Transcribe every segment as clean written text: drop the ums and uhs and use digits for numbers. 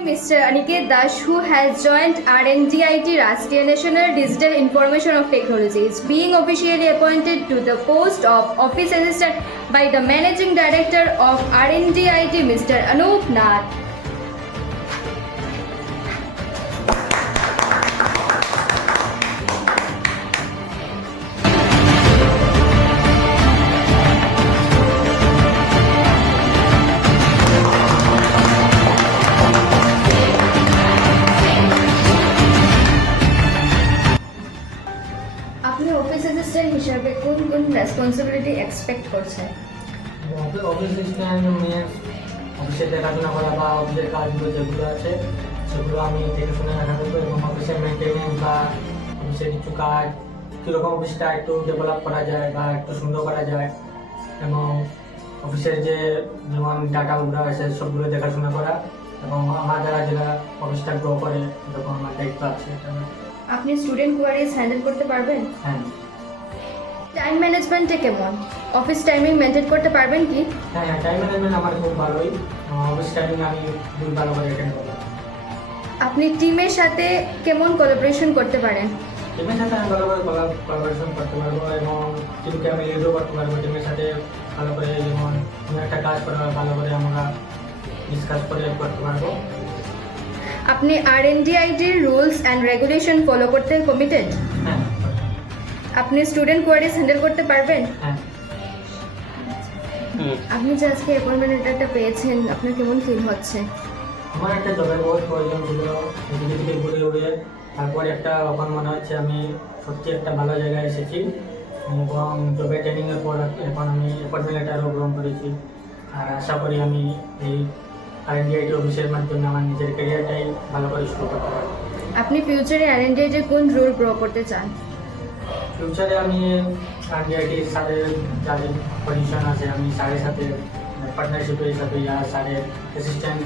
Mr. Aniket Das, who has joined RNDIT Rashtriya National Digital Information of Technology, is being officially appointed to the post of Office Assistant by the Managing Director of RNDIT, Mr. Anup Nath. আপনি office assistant হিসেবে কোন কোন responsibility expect করছেন? Office assistant means অফিসে দেখাশোনা করা বা অফিসের কাজগুলো যেগুলো আছে সেগুলো আমি দেখে শুনে রাখা দেবো এবং অফিসের মেনটেনেন্স বা অফিসের কিছু কাজ কীরকম অফিসটা একটু ডেভেলপ করা যায় বা একটু সুন্দর করা যায় এবং অফিসের যেমন ডাটাগুলো আছে সবগুলো দেখাশোনা করা এবং আমার দ্বারা যারা অফিসটা গ্রো করে এরকম আমার দায়িত্ব আছে এটা। আপনি স্টুডেন্ট কোয়ারিজ হ্যান্ডেল করতে পারবেন? হ্যাঁ টাইম ম্যানেজমেন্টে কেমন? অফিস টাইমিং মেনটেন করতে পারবেন কি? হ্যাঁ টাইম ম্যানেজমেন্ট আমার খুব ভালোই, অফিস টাইমিং আমি খুব ভালো করে অ্যাটেন্ড করি। আপনি টিমের সাথে কেমন কোলাবোরেশন করতে পারেন? টিমের সাথে আমি ভালো করে কোলাবোরেশন করতে পারবো এবং টিমকে আমি লিডও করতে পারবো। টিমের সাথে ভালো করে যেমন কোনো একটা কাজ করা ভালো করে আমরা ডিসকাস করে করতে পারবো। আপনি RNDITর রুলস অ্যান্ড রেগুলেশন ফলো করতে কমিটেড? হ্যাঁ আপনি স্টুডেন্ট কোয়ারিজ হ্যান্ডেল করতে পারবেন? হ্যাঁ। আপনি যে আজকে অ্যাপয়েন্টমেন্ট লেটারটা পেয়েছেন, আপনার কেমন ফিল হচ্ছে? আমার একটা জবের বহুত প্রয়োজন ছিল, এদিকে থেকে ঘুরে উড়ে তারপরে একটা এখন মনে হচ্ছে আমি সত্যি একটা ভালো জায়গায় এসেছি এবং জবে ট্রেনিংয়ের পর এখন আমি অ্যাপয়েন্টমেন্ট লেটারও গ্রহণ করেছি। আর আশা করি আমি এই RNDIT অফিসের মাধ্যমে আমার নিজের ক্যারিয়ারটাই ভালো করে শুরু করতে পারবো। আপনি ফিউচারে RNDITর কোন রোল গ্রো করতে চান? ফিউচারে আমি RNDIT স্যারের যাদের পজিশন আছে আমি স্যারের সাথে পার্টনারশিপের হিসাবে স্যারের অ্যাসিস্ট্যান্ট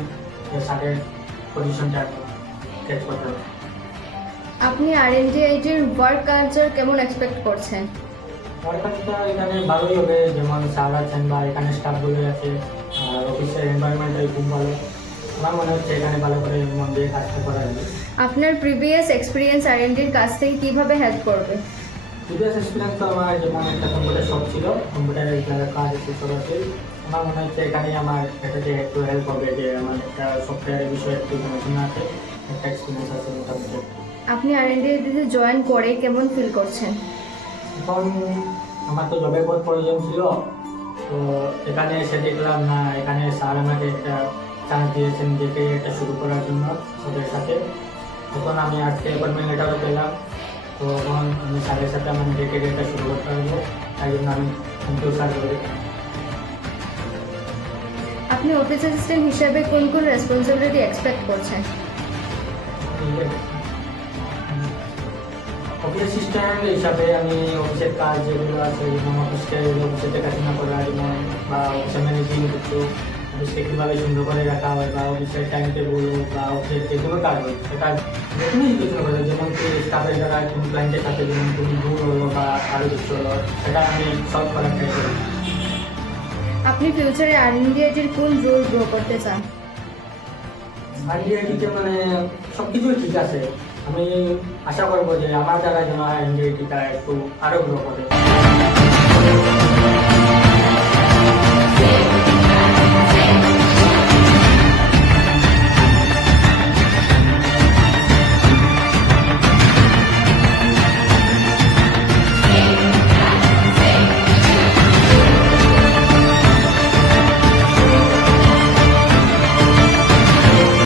স্যারের পজিশনটা ক্যাচ করতে হবে। আপনি RNDITর ওয়ার্ক কালচার কেমন এক্সপেক্ট করছেন? ওয়ার্কআউটটা এখানে ভালোই হবে, যেমন স্যার আছেন বা এখানে স্টাফগুলো আছে আর অফিসের এনভায়রনমেন্টটাই খুব ভালো। আমার মনে হচ্ছে এখানে ভালো করে মন দিয়ে কাজটা করা যাবে। আপনার প্রিভিয়াস এক্সপিরিয়েন্স RNDর কাছ থেকে কিভাবে হেল্প করবে? প্রিভিয়াস এক্সপিরিয়েন্স তো আমার যেমন একটা কম্পিউটার শপ ছিল, কম্পিউটারের যারা কাজ আছে সরাসরি আমার মনে হচ্ছে এখানেই আমার এটাতে একটু হেল্প হবে যে আমার একটা সফটওয়্যারের বিষয়ে একটু জানাশোনা আছে, একটা এক্সপিরিয়েন্স আছে মোটামুটি। আপনি RNDITতে জয়েন করে কেমন ফিল করছেন? এখন আমার তো জবের বহুত প্রয়োজন ছিল, তো এখানে এসে দেখলাম না এখানে স্যার আমাকে একটা চান্স দিয়েছেন যে এটা শুরু করার জন্য ওদের সাথে। এখন আমি আজকে অ্যাপয়েন্টমেন্ট লেটারও পেলাম, তো এখন আমি স্যারের সাথে আমার নিজের ক্যারিয়ারটা শুরু করতে পারবো, তাই জন্য আমি থ্যাংক ইউ স্যার বলি। আপনি অফিস অ্যাসিস্ট্যান্ট হিসেবে কোন কোন রেসপন্সিবিলিটি এক্সপেক্ট করছেন? অফিস অ্যাসিস্ট্যান্ট হিসাবে আমি অফিসের কাজ যেগুলো আছে যেমন অফিসে দেখাশোনা করা যেমন বা অফিসে ম্যানেজিং কিছু অফিসকে কীভাবে সুন্দর করে রাখা হয় বা অফিসের টাইম টেবিল বা অফিসের যে কোনো কাজ হয় সেটা যেখানেই বিবেচনা করে যেমন কি স্টাফের দ্বারা কোনো ক্লায়েন্টের সাথে যেমন কোনো ভুল হলো বা আরও কিছু হলো সেটা আমি সলভ করার ট্রাই করি। আপনি ফিউচারে RNDITর কোন রোল গ্রো করতে চান? RNDITতে মানে সব কিছুই ঠিক আছে, আমি আশা করবো যে আমার দ্বারা যেন RNDITটা একটু আরও গ্রো করে।